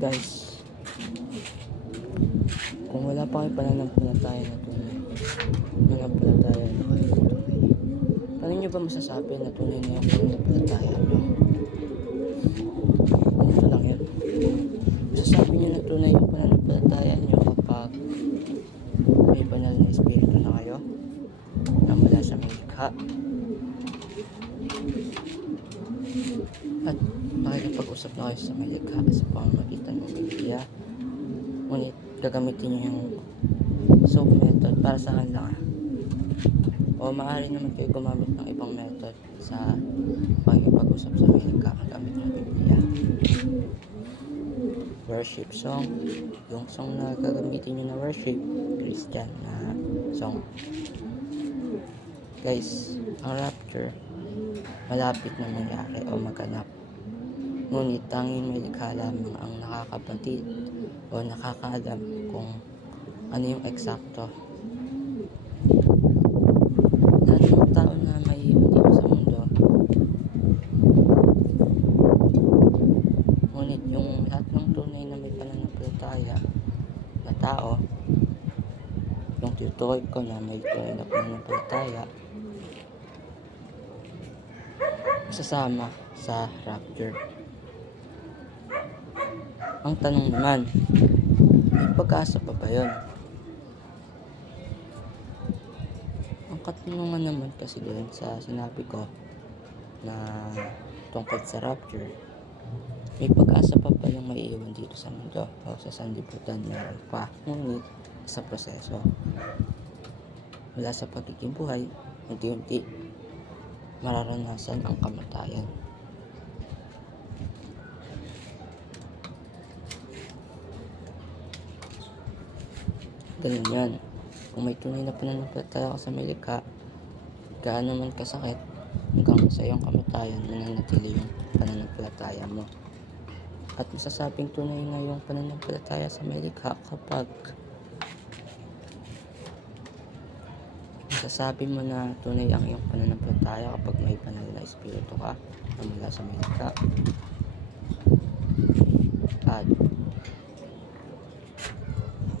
Guys, kung wala pa kayo pananampalataya na tunay, pananampalataya na kayo na tunay, paano nyo ba masasabi na tunay na yung pananampalataya nyo? Ito lang yun. Masasabi nyo na tunay yung pananampalataya nyo kapag may banal na espiritu na kayo na mula sa may likha at nakikipag-usap na kayo sa may likha sa pamamagitan ng Biblia. Ngunit gagamitin nyo yung soap method para sa kanila o maaari naman kayo gumamit ng ibang method sa pakikipag-usap sa may likha gamit ng Biblia. Worship song, yung song na gagamitin nyo na worship, Christian na song. Guys, ang rapture malapit na mangyari o maganap, ngunit tanging may likha lamang ang nakakabatid o nakakaalam kung ano yung eksakto. Lahat ng tao na may dito sa mundo, ngunit yung lahat ng tunay na may pananampalataya na tao, yung tinutukoy ko na may tunay na pananampalataya, sasama sa rapture. Ang tanong naman, may pag-asa pa ba yun? Ang katanungan naman kasi doon sa sinabi ko na tungkol sa rapture, may pag-asa pa ba yung maiiwan dito sa mundo o sa sanlibutan? Meron pa, ngunit sa proseso. Mula sa pagiging buhay, unti-unti mararanasan ang kamatayan. Ganun yan. Kung may tunay na pananampalataya ka sa may likha, gaano man kasakit, hanggang sa iyong kamatayan, mananatili yung pananampalataya mo. At masasabing tunay na yung pananampalataya sa may likha kapag masasabi mo na tunay ang iyong pananampalataya kapag may banal na espiritu ka na mula sa may likha. At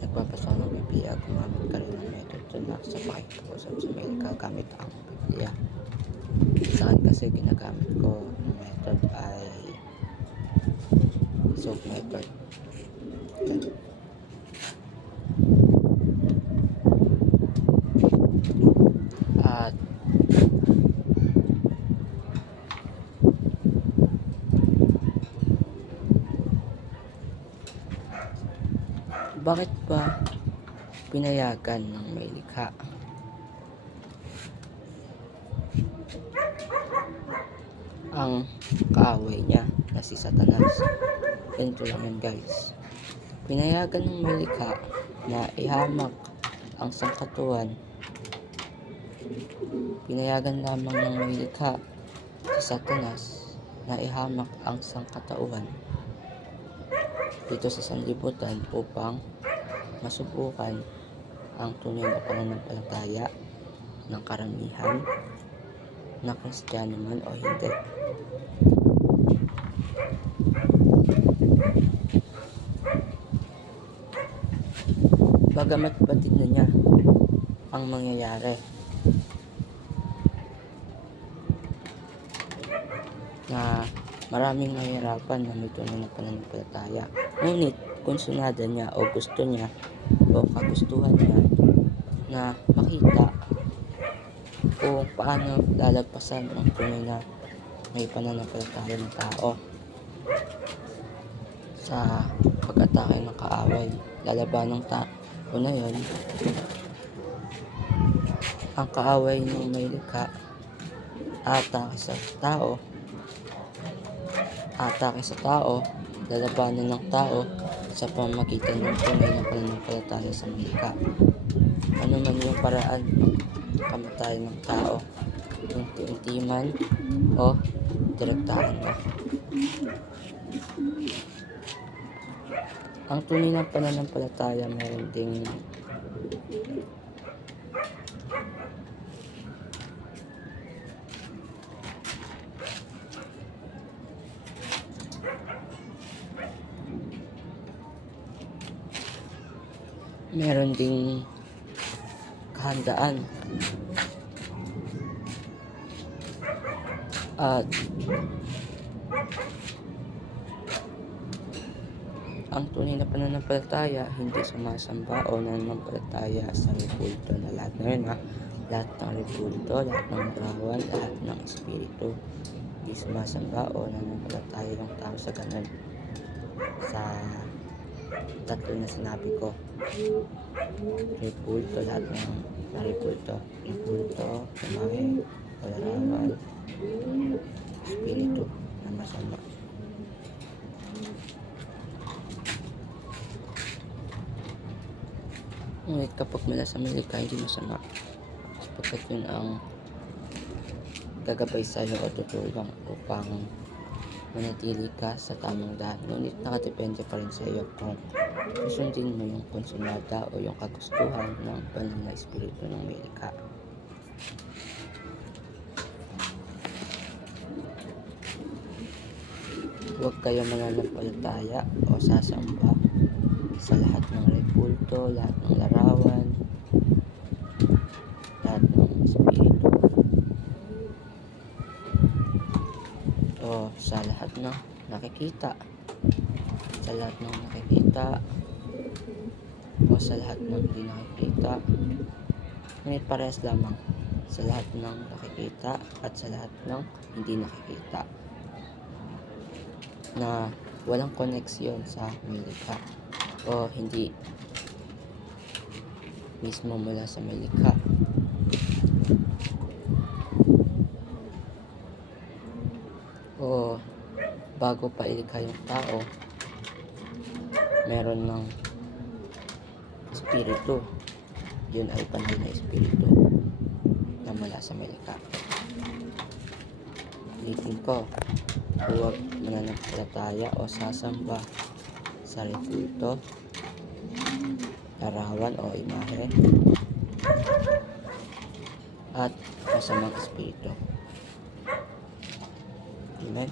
nagbabasa ng Biblia, gumamit ka rin ng method na sa pakikipag-usap sa may likha gamit ang Biblia. Saan kasi ginagamit ko ng method ay soap method. Yan. At bakit ba pinayagan ng may likha ang kaaway niya na si Satanas? Ganito lang yan guys. Pinayagan ng may likha na ihamak ang sangkatuan. Pinayagan lamang ng may likha si Satanas na ihamak ang sangkatauhan dito sa sanlibutan upang masubukan ang tunay na pananampalataya ng karamihan na Kristiyano man o hindi. Bagamat batid na niya ang mangyayari na maraming mahirapan na may tunay na pananampalataya, ngunit kung sunada niya o gusto niya o kagustuhan niya na makita kung paano lalagpasan ang tunay na may pananampalataya ng tao sa pag-atake ng kaaway, lalaban ng tao na yun, ang kaaway ng may likha atake sa tao, lalabanan ng tao sa pamamagitan ng tunay na pananampalataya sa may likha. Ano man yung paraan ng kamatayan ng tao, unti-unti man o direktahan mo. Ang tunay na pananampalataya meron ding Meron ding kahandaan at ang tunay na pananampalataya hindi sumasamba o nananampalataya sa rebulto na lahat na yun, lahat ng rebulto, lahat ng larawan, lahat ng espiritu. Hindi sumasamba o nananampalataya yung tao sa ganun. Sa tatlo na sinabi ko, rebulto, lahat ng rebulto, imahe, o larawan, espiritu na masama. Ngunit kapag mula sa malikha, hindi masama, sapagkat yun ang gagabay sa'yo o tutulong upang manatili ka sa tamang daan. Ngunit nakadepende pa rin sa iyo kung susundin mo yung konsunada o yung kagustuhan ng banal na espiritu ng malikha. Huwag kayo mananampalataya o sasamba sa lahat ng rebulto, lahat ng larawan, lahat ng espiritu, o sa lahat ng nakikita, sa lahat ng nakikita, o sa lahat ng hindi nakikita. Ngunit parehas lamang, sa lahat ng nakikita at sa lahat ng hindi nakikita, na walang koneksyon sa malikha o hindi mismo mula sa malikha. O bago pa ilikha yung tao, meron ng espiritu. Yun ay banal na espiritu na mula sa malikha. Ulitin ko, huwag mananampalataya o sasamba sa rebulto, larawan o imahe, at masamang espiritu. Amen.